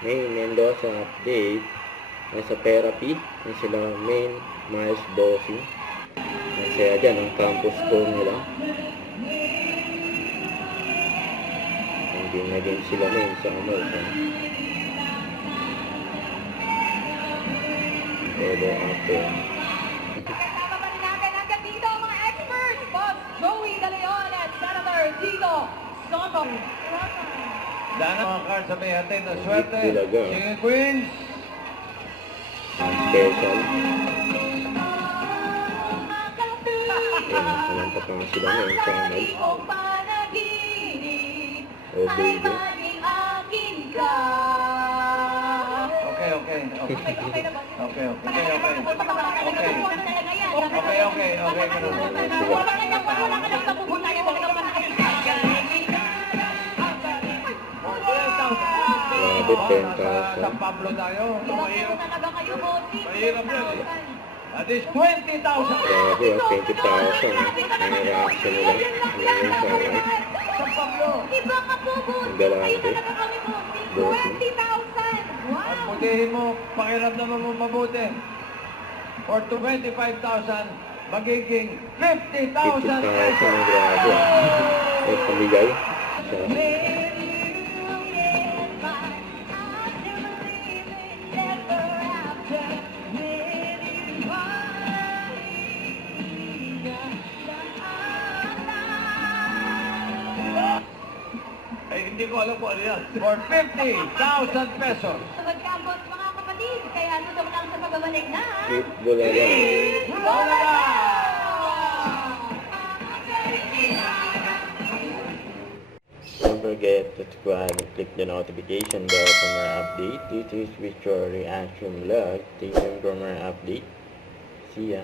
Main Mendoza update. Nasa therapy. Yan sila Main, Miles Bossing. Masaya dyan ang campus tour nila. Hindi na din sila Main sa ano. Pero after. Kasama pa rin natin hanggang dito mga experts. Boss Joey De Leon at Senator Tito Soto. Dana mga cards sa may hatid na swerte. Talaga. King and Queens. Special. Ayun, kumanta pa nga sila Main sa ano. Oh baby. Okay. Grabe, 10,000. San Pablo tayo. Mahirap. Mahirap yan eh. That is 20,000. Grabe, 20,000. Ang reaction nila. Ngayon sa ano. San Pablo. Iba ka po, Ang galante. Bossing. 20,000! Wow! Ang putihin mo, pakiramdaman mo mabuti. For 25,000, magiging 50,000 50,000 pesos. ang grabe. May pamigay. Sa Ay, hindi ko alam kung ano yan. For 50,000 pesos. Magkabot mga kapatid, kaya ano daw lang sa pagbabalik na, ha? wala lang. Wala na! Don't forget to subscribe and click the notification bell for more update. This is with your reaction vlog. Thank you for more update. See ya.